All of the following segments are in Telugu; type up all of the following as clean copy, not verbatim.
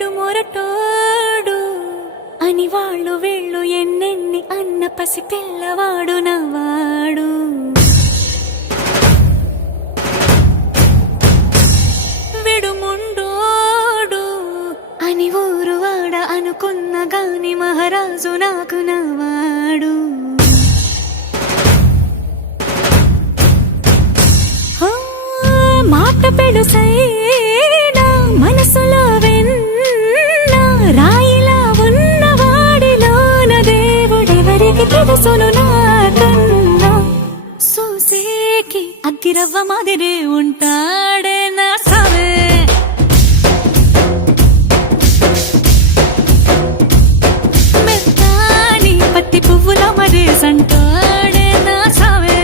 వీడు మొరటోడు అని వాళ్ళు వీళ్ళు ఎన్నెన్ని అన్న పసి పిల్లవాడు నవ్వాడు. వీడు ముండోడు అని ఊరు వాడ అనుకున్న గాని మహారాజు నాకు నవ్వాడు. మాట పెడుసైనా మనసులో వెన్న రాయిలా ఉన్నవాడిలోన దేవుడెవరికి తెలుసును నాకన్నా. సూసేకి అగ్గిరవ్వ మాదిరే ఉంటాడే నా సావే. మెత్తాని పత్తి పువ్వుల మరేసంటాడే నా సావే.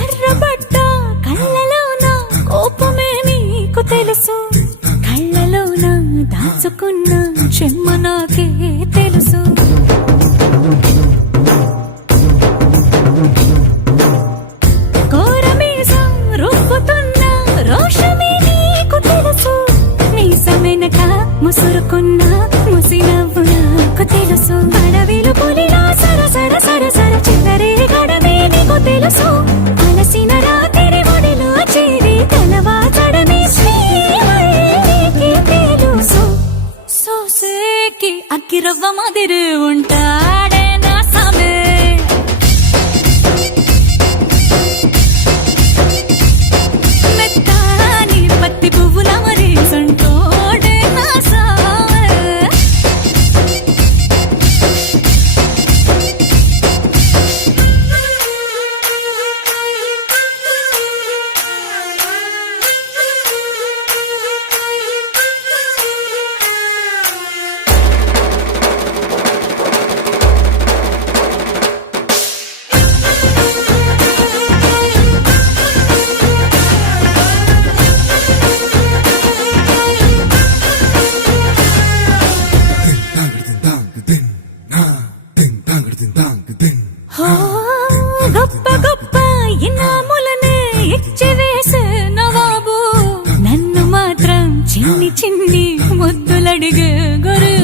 ఎర్రబడ్డ కళ్ళలోన కోపమే నీకు తెలుసు, కళ్ళలోన దాచుకున్న చెమ్మ నాకే తెలుసు. కోరమీసం రూపుతున్న రోషమే నీకు తెలుసు, మీసమెనక ముసురుకున్న ముసినవ్వు నాకు తెలుసు. అడవిలు పులిలా సర సర సర సర చివరే గడమే నీకు తెలుసు. అలసిన రాత్రి ఒడిలో చేరి తలవాచడమే శ్రీకి తెలుసు. సోసేకి అగ్గిరవ్వ మాదిరి ఉంటాడే నా సామే. మెత్తాని పత్తి పువ్వుల మరేసంటోడే నా సామే. గొప్ప గొప్ప ఇనాములనే ఇచ్చివేసే నవాబు, నన్ను మాత్రం చిన్ని చిన్ని ముద్దులడిగే గురు.